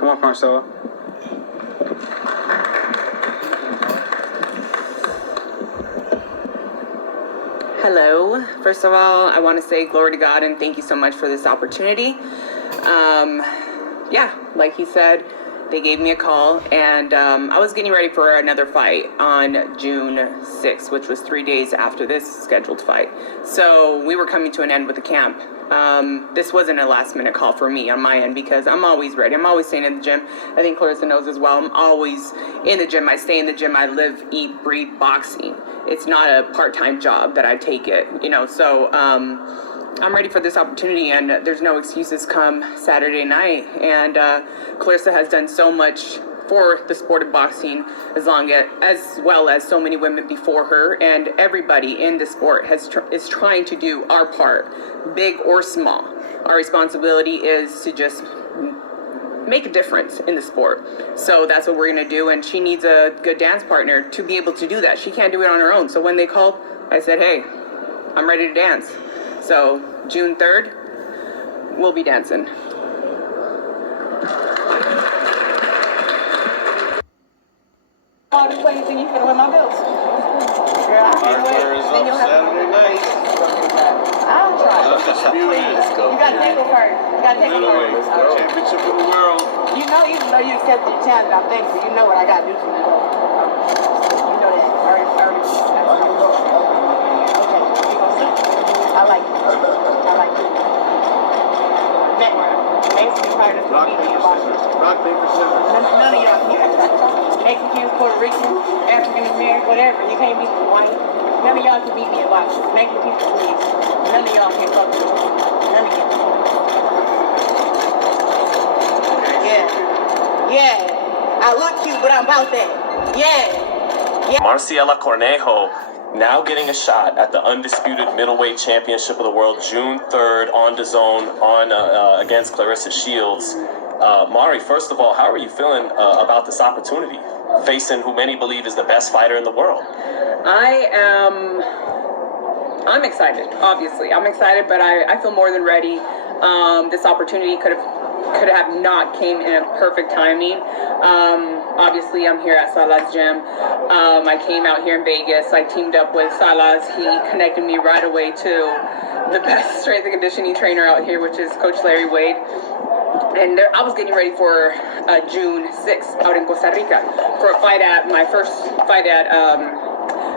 Come on, Marcela. Hello. First of all, I want to say glory to God and thank you so much for this opportunity. Yeah, like he said, they gave me a call, and I was getting ready for another fight on June 6th, which was 3 days after this scheduled fight. So we were coming to an end with the camp. This wasn't a last-minute call for me on my end because I'm always ready. I'm always staying in the gym. I think Claressa knows as well. I'm always in the gym. I stay in the gym. I live, eat, breathe boxing. It's not a part-time job that I take it, so I'm ready for this opportunity, and there's no excuses come Saturday night. And Claressa has done so much for the sport of boxing, as well as so many women before her, and everybody in the sport is trying to do our part, big or small. Our responsibility is to just make a difference in the sport. So that's what we're gonna do, and she needs a good dance partner to be able to do that. She can't do it on her own. So when they called, I said, hey, I'm ready to dance. So June 3rd, we'll be dancing. All the ways and you finna win my belts. Girl, I can't wait. Then you'll have to wait. I'll try. Please. You gotta take it first. You gotta take it first. Championship of the world. You know, even though you accepted the challenge, I'm thankful. You know what I gotta do to you. You know that. Already. Okay. I like it. Basically, probably just Rock, paper, scissors. None of y'all can. Mexicans, Puerto Rican, African American, whatever. You can't beat me white. None of y'all can beat me in boxing. Mexican people, please. None of y'all can fuck with me. None of y'all. Yeah. I look cute, but I'm about that. Yeah. Maricela Cornejo now getting a shot at the undisputed middleweight championship of the world, June 3rd on DAZN against Claressa Shields. Mari, first of all, how are you feeling about this opportunity, facing who many believe is the best fighter in the world? I'm excited, obviously. I'm excited, but I feel more than ready. This opportunity could have not came in a perfect timing. Obviously, I'm here at Sala's gym. I came out here in Vegas. I teamed up with Salas. He connected me right away to the best strength and conditioning trainer out here, which is Coach Larry Wade. And I was getting ready for June 6th out in Costa Rica for a fight my first fight at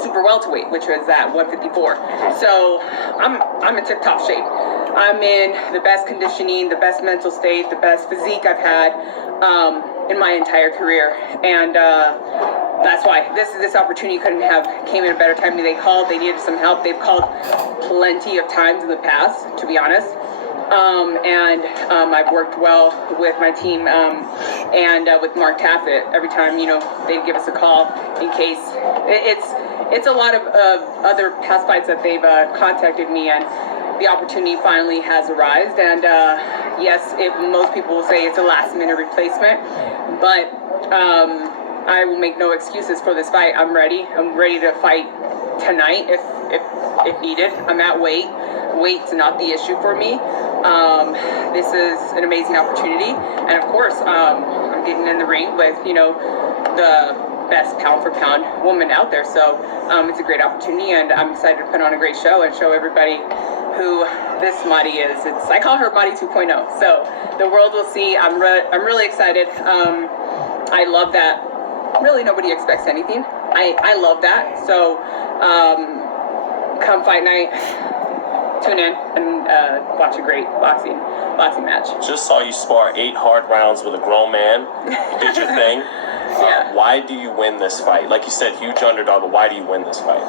super welterweight, which was at 154. So I'm in tip-top shape. I'm in the best conditioning, the best mental state, the best physique I've had in my entire career. And that's why this opportunity couldn't have came at a better time. They called, they needed some help. They've called plenty of times in the past, to be honest. I've worked well with my team and with Mark Taffet. Every time, they'd give us a call in case. It's a lot of other past fights that they've contacted me, and the opportunity finally has arrived. And yes, most people will say it's a last-minute replacement, but I will make no excuses for this fight. I'm ready. I'm ready to fight tonight if needed. I'm at weight. Weight's not the issue for me. This is an amazing opportunity, and of course, I'm getting in the ring with the best pound-for-pound woman out there. So it's a great opportunity, and I'm excited to put on a great show and show everybody who this Mari is. I call her Mari 2.0. So the world will see. I'm really excited. I love that. Really, nobody expects anything. I love that. So come fight night, tune in and watch a great boxing match. Just saw you spar 8 hard rounds with a grown man. You did your thing. Yeah. Why do you win this fight? Like you said, huge underdog, but why do you win this fight?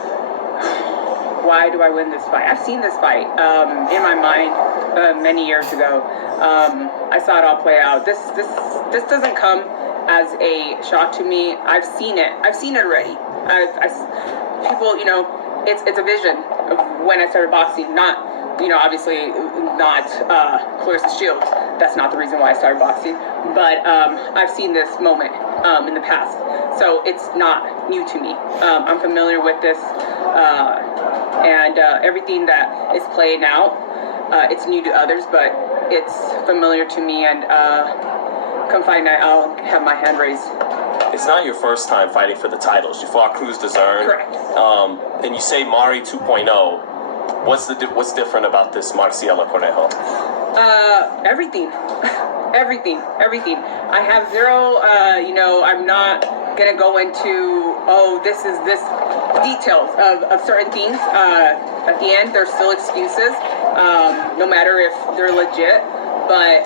Why do I win this fight? I've seen this fight in my mind many years ago. I saw it all play out. This doesn't come as a shock to me. I've seen it. I've seen it already. People, it's a vision of when I started boxing. Not, obviously not Claressa Shields. That's not the reason why I started boxing. But I've seen this moment in the past. So it's not new to me. I'm familiar with this. And everything that is played out, it's new to others, but it's familiar to me. And come fight night, I'll have my hand raised. It's not your first time fighting for the titles. You fought Cruz Dezern. Correct. And you say Mari 2.0. What's different about this Maricela Cornejo? Everything. everything. I have zero, I'm not going to go into, this is this details of certain things. At the end, there's still excuses, no matter if they're legit, but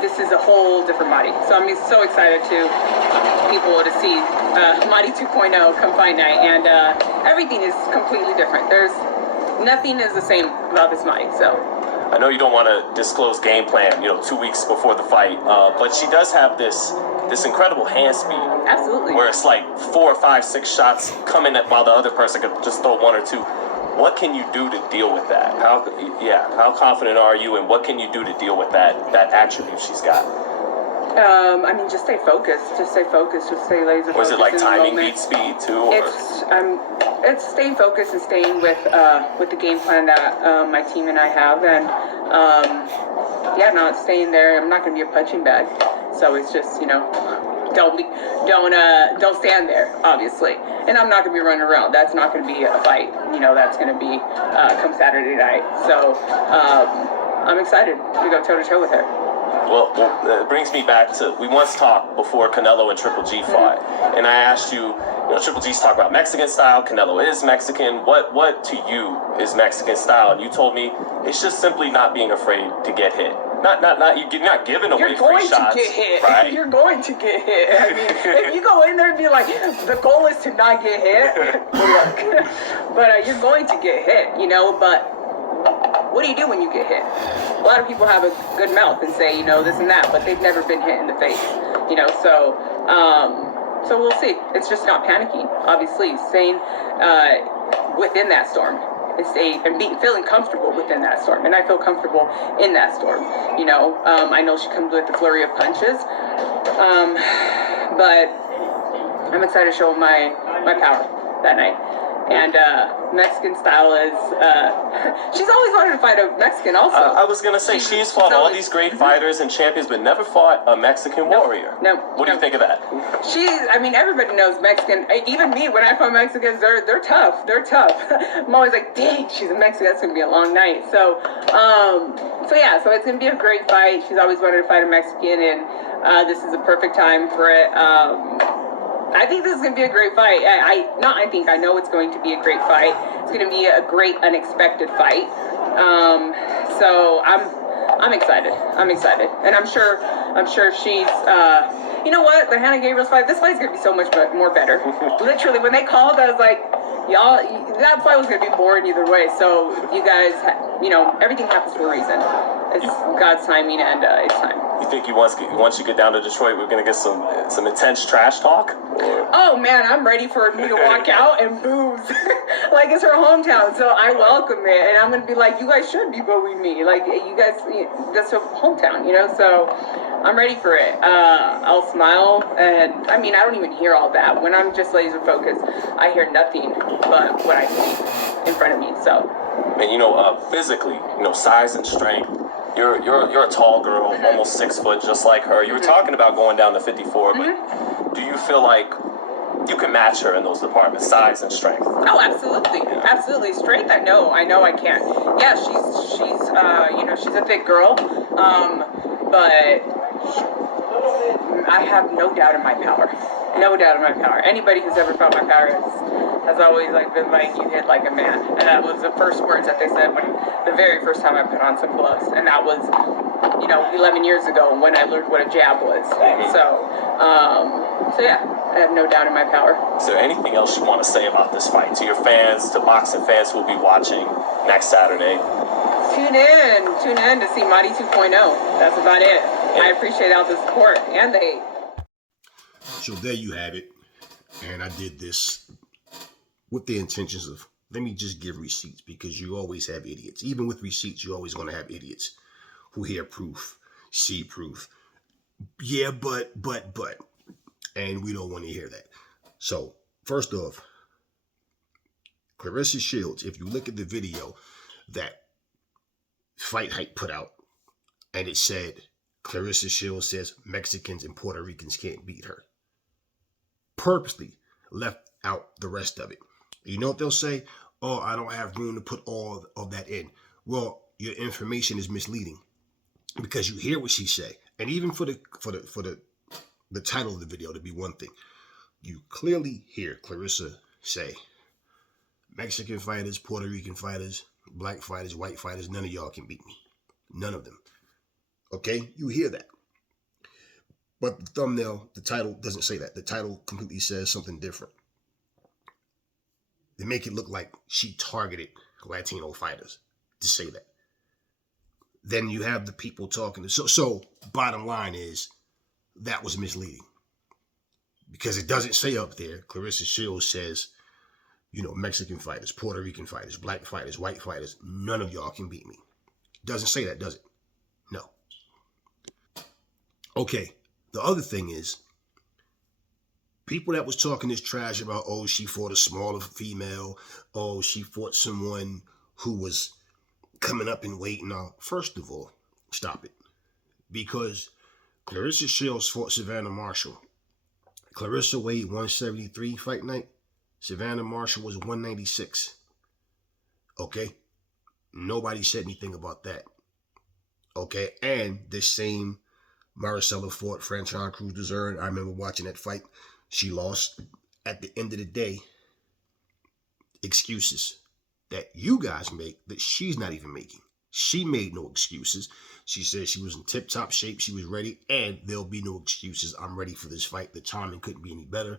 this is a whole different Mari. So I'm so excited people to see Mari 2.0 come fight night, and everything is completely different. Nothing is the same about this Mari, so. I know you don't want to disclose game plan, 2 weeks before the fight, but she does have this incredible hand speed. Absolutely. Where it's like 4, 5, 6 shots coming at while the other person could just throw 1 or 2. What can you do to deal with that? How confident are you, and what can you do to deal with that attribute she's got? Just stay focused. Just stay laser focused. Or is it like timing beat speed too? It's staying focused and staying with the game plan that my team and I have, and not staying there. I'm not going to be a punching bag, so it's just don't stand there, obviously, and I'm not going to be running around. That's not going to be a fight. That's going to be come Saturday night. So I'm excited to go toe to toe with her. Well, it brings me back to, we once talked before Canelo and Triple G fought, and I asked you, Triple G's talk about Mexican style, Canelo is Mexican, what to you is Mexican style? And you told me it's just simply not being afraid to get hit. Not you're not giving away free shots. You're going to get hit. Right? You're going to get hit. I mean, if you go in there and be like, the goal is to not get hit, good luck. But you're going to get hit, but what do you do when you get hit? A lot of people have a good mouth and say, this and that, but they've never been hit in the face, so we'll see. It's just not panicking, obviously, staying within that storm. Feeling comfortable within that storm, and I feel comfortable in that storm. I know she comes with a flurry of punches, but I'm excited to show my power that night. And Mexican style is, she's always wanted to fight a Mexican also. I was going to say, she's fought all these great fighters and champions, but never fought a Mexican warrior. No. What do you think of that? Everybody knows Mexican. Even me, when I fight Mexicans, they're tough. They're tough. I'm always like, dang, she's a Mexican. That's going to be a long night. So it's going to be a great fight. She's always wanted to fight a Mexican, and this is a perfect time for it. I think this is going to be a great fight. I know it's going to be a great fight. It's going to be a great unexpected fight. So I'm excited. And I'm sure she's, the Hannah Gabriel's fight, this fight's going to be so much more better. Literally, when they called, I was like, y'all, that fight was going to be boring either way. So you guys, everything happens for a reason. It's God's timing, and it's time. You think once you get down to Detroit, we're going to get some intense trash talk? Or? Oh, man, I'm ready for me to walk out and booze. Like, it's her hometown, so I welcome it. And I'm going to be like, you guys should be booing me. Like, you guys, that's her hometown, so I'm ready for it. I'll smile, and, I don't even hear all that. When I'm just laser focused, I hear nothing but what I see in front of me, so. And, physically, size and strength, you're a tall girl, almost 6 foot, just like her. You were talking about going down to 54, but do you feel like you can match her in those departments, size and strength? Oh, absolutely. Yeah. Absolutely. Strength, I know I can. Yeah, she's a thick girl, but I have no doubt in my power. No doubt in my power. Anybody who's ever felt my power has always been like, you hit like a man. And that was the first words that they said the very first time I put on some gloves. And that was, 11 years ago when I learned what a jab was. So yeah, I have no doubt in my power. Is there anything else you want to say about this fight to your fans, to boxing fans who will be watching next Saturday? Tune in to see Mari 2.0. That's about it. I appreciate all the support and the hate. So there you have it. And I did this with the intentions of, let me just give receipts, because you always have idiots. Even with receipts, you're always going to have idiots who hear proof, see proof. Yeah, but. And we don't want to hear that. So first off, Claressa Shields, if you look at the video that Fight Hype put out, and it said Claressa Shields says Mexicans and Puerto Ricans can't beat her. Purposely left out the rest of it. You know what they'll say? Oh, I don't have room to put all of that in. Well, your information is misleading because you hear what she say, and even for the title of the video to be one thing, you clearly hear Claressa say Mexican fighters, Puerto Rican fighters, black fighters, white fighters, none of y'all can beat me. None of them. Okay? You hear that. But the thumbnail, the title doesn't say that. The title completely says something different. They make it look like she targeted Latino fighters to say that. Then you have the people talking. So bottom line is, that was misleading. Because it doesn't say up there, Claressa Shields says, you know, Mexican fighters, Puerto Rican fighters, black fighters, white fighters, none of y'all can beat me. Doesn't say that, does it? No. Okay, the other thing is, people that was talking this trash about, oh, she fought a smaller female, oh, she fought someone who was coming up in weight and all. First of all, stop it. Because Claressa Shields fought Savannah Marshall. Claressa weighed 173 fight night. Savannah Marshall was 196. Okay? Nobody said anything about that. Okay? And the same Maricela fought Franchon Cruz Dezern. I remember watching that fight. She lost. At the end of the day, excuses that you guys make that she's not even making. She made no excuses. She said she was in tip-top shape. She was ready, and there'll be no excuses. I'm ready for this fight. The timing couldn't be any better.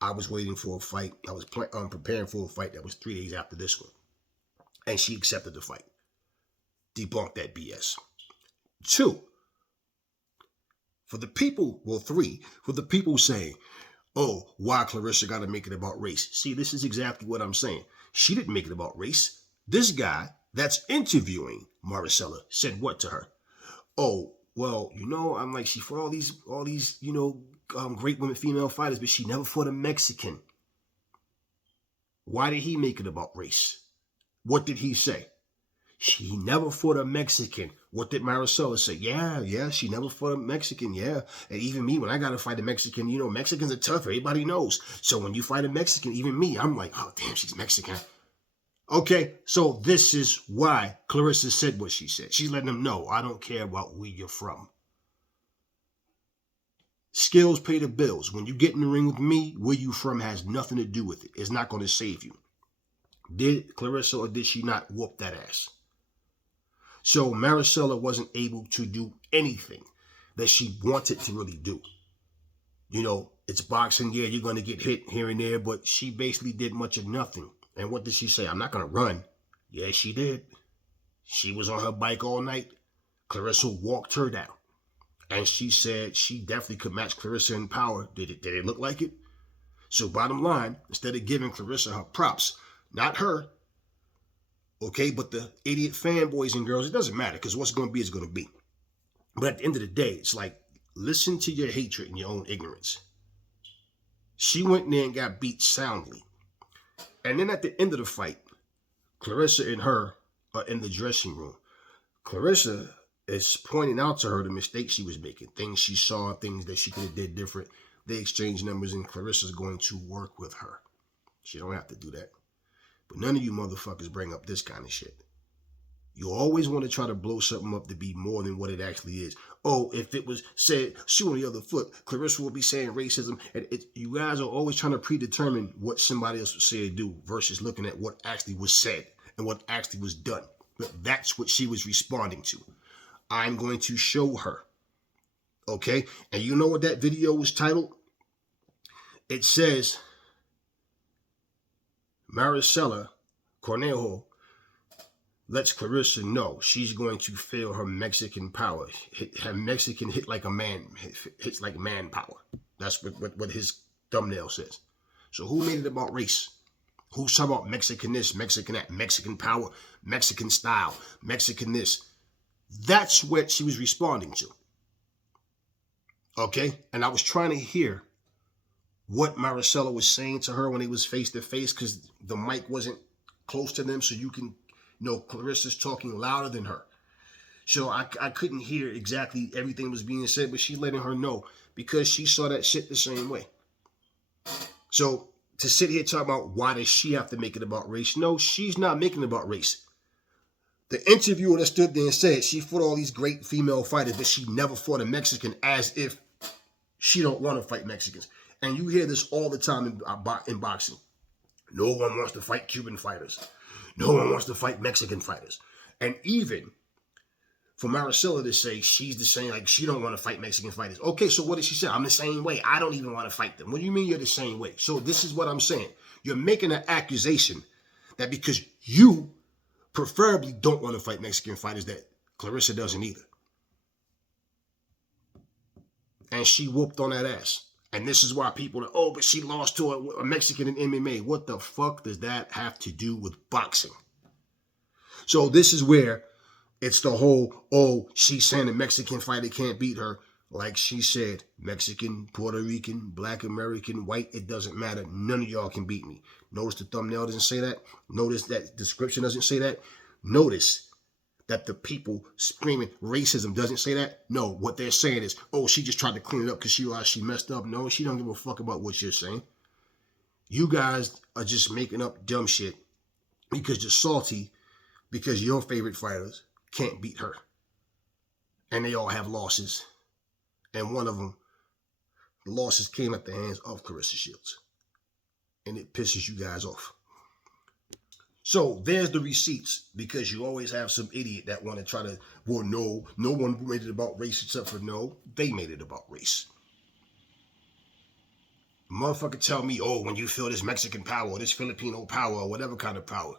I was waiting for a fight. I was preparing for a fight that was 3 days after this one. And she accepted the fight. Debunked that BS. 2, for the people, well, 3, for the people saying, oh, why Claressa got to make it about race? See, this is exactly what I'm saying. She didn't make it about race. This guy that's interviewing Maricela said what to her? Oh, well, you know, I'm like, she fought all these, you know, great women, female fighters, but she never fought a Mexican. Why did he make it about race? What did he say? She never fought a Mexican. What did Maricela say? Yeah, she never fought a Mexican, yeah. And even me, when I got to fight a Mexican, you know, Mexicans are tough. Everybody knows. So when you fight a Mexican, even me, I'm like, oh, damn, she's Mexican. Okay, so this is why Claressa said what she said. She's letting them know, I don't care about where you're from. Skills pay the bills. When you get in the ring with me, where you from has nothing to do with it. It's not going to save you. Did Claressa or did she not whoop that ass? So Maricela wasn't able to do anything that she wanted to really do. You know, it's boxing. Yeah, you're going to get hit here and there, but she basically did much of nothing. And what did she say? I'm not going to run. Yeah, she did. She was on her bike all night. Claressa walked her down. And she said she definitely could match Claressa in power. Did it look like it? So bottom line, instead of giving Claressa her props, not her, okay, but the idiot fanboys and girls, it doesn't matter because what's going to be is going to be. But at the end of the day, it's like, listen to your hatred and your own ignorance. She went in there and got beat soundly. And then at the end of the fight, Claressa and her are in the dressing room. Claressa is pointing out to her the mistakes she was making, things she saw, things that she could have did different. They exchange numbers and Claressa's going to work with her. She don't have to do that. But none of you motherfuckers bring up this kind of shit. You always want to try to blow something up to be more than what it actually is. Oh, if it was said, shoe on the other foot, Claressa will be saying racism. And you guys are always trying to predetermine what somebody else would say or do versus looking at what actually was said and what actually was done. But that's what she was responding to. I'm going to show her. Okay? And you know what that video was titled? It says, Maricela Cornejo lets Claressa know she's going to feel her Mexican power. Her Mexican hit like a man, hits like man power. That's what his thumbnail says. So who made it about race? Who's talking about Mexican this, Mexican that, Mexican power, Mexican style, Mexican this? That's what she was responding to. Okay? And I was trying to hear what Maricela was saying to her when they was face to face because the mic wasn't close to them so you can, you know, Claressa's talking louder than her. So I couldn't hear exactly everything was being said, but she's letting her know because she saw that shit the same way. So to sit here talking about why does she have to make it about race? No, she's not making it about race. The interviewer that stood there and said she fought all these great female fighters, but she never fought a Mexican, as if she don't want to fight Mexicans. And you hear this all the time in boxing. No one wants to fight Cuban fighters. No one wants to fight Mexican fighters. And even for Maricela to say she's the same, like she don't want to fight Mexican fighters. Okay, so what did she say? I'm the same way. I don't even want to fight them. What do you mean you're the same way? So this is what I'm saying. You're making an accusation that because you preferably don't want to fight Mexican fighters, that Claressa doesn't either. And she whooped on that ass. And this is why people are, oh, but she lost to a Mexican in MMA. What the fuck does that have to do with boxing? So this is where it's the whole, oh, she's saying a Mexican fighter can't beat her. Like she said, Mexican, Puerto Rican, Black American, white, it doesn't matter. None of y'all can beat me. Notice the thumbnail doesn't say that. Notice that description doesn't say that. Notice that the people screaming racism doesn't say that. No, what they're saying is, oh, she just tried to clean it up because she realized she messed up. No, she don't give a fuck about what you're saying. You guys are just making up dumb shit because you're salty because your favorite fighters can't beat her. And they all have losses. And one of them, the losses came at the hands of Claressa Shields. And it pisses you guys off. So there's the receipts, because you always have some idiot that want to try to, well, no one made it about race except for no, they made it about race. Motherfucker tell me, oh, when you feel this Mexican power, or this Filipino power, or whatever kind of power.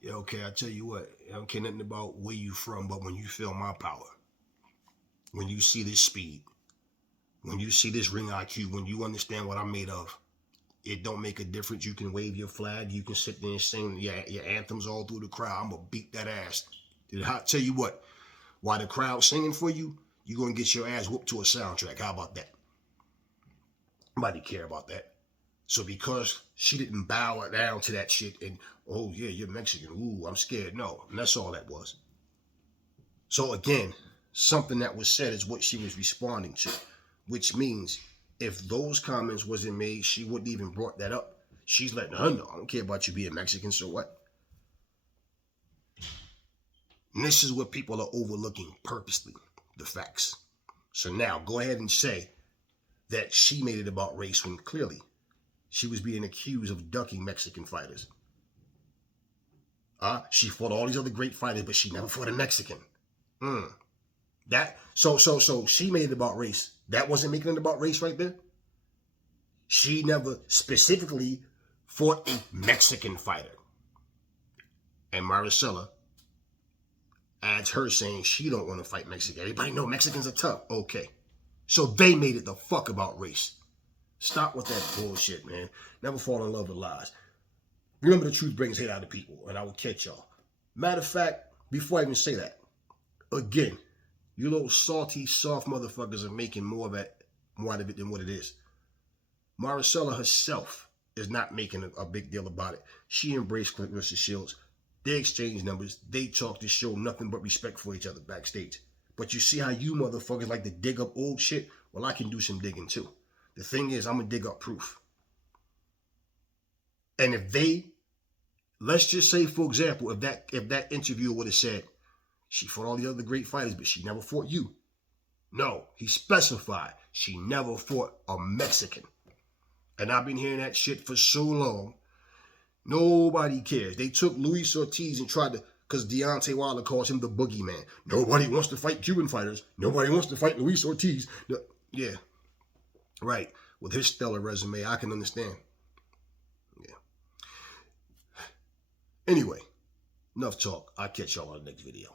Yeah, okay, I tell you what, I don't care nothing about where you from, but when you feel my power, when you see this speed, when you see this ring IQ, when you understand what I'm made of, it don't make a difference. You can wave your flag. You can sit there and sing your anthems all through the crowd. I'm going to beat that ass. I tell you what, while the crowd's singing for you, you're going to get your ass whooped to a soundtrack. How about that? Nobody care about that. So because she didn't bow down to that shit and, oh, yeah, you're Mexican. Ooh, I'm scared. No, and that's all that was. So again, something that was said is what she was responding to, which means if those comments wasn't made, she wouldn't even brought that up. She's letting her know, I don't care about you being Mexican, so what? And this is what people are overlooking purposely, the facts. So now go ahead and say that she made it about race when clearly she was being accused of ducking Mexican fighters. She fought all these other great fighters, but she never fought a Mexican. So she made it about race. That wasn't making it about race right there. She never specifically fought a Mexican fighter. And Maricela adds her saying she don't want to fight Mexican. Everybody know Mexicans are tough. Okay. So they made it the fuck about race. Stop with that bullshit, man. Never fall in love with lies. Remember, the truth brings hate out of people, and I will catch y'all. Matter of fact, before I even say that, again, you little salty, soft motherfuckers are making more out of it than what it is. Maricela herself is not making a big deal about it. She embraced Claressa Shields. They exchange numbers. They talk to show nothing but respect for each other backstage. But you see how you motherfuckers like to dig up old shit? Well, I can do some digging too. The thing is, I'm going to dig up proof. And if they, let's just say, for example, if that interviewer would have said, she fought all the other great fighters, but she never fought you. No, he specified she never fought a Mexican. And I've been hearing that shit for so long. Nobody cares. They took Luis Ortiz and tried to, because Deontay Wilder calls him the boogeyman. Nobody wants to fight Cuban fighters. Nobody wants to fight Luis Ortiz. No, yeah, right. With his stellar resume, I can understand. Yeah. Anyway, enough talk. I'll catch y'all on the next video.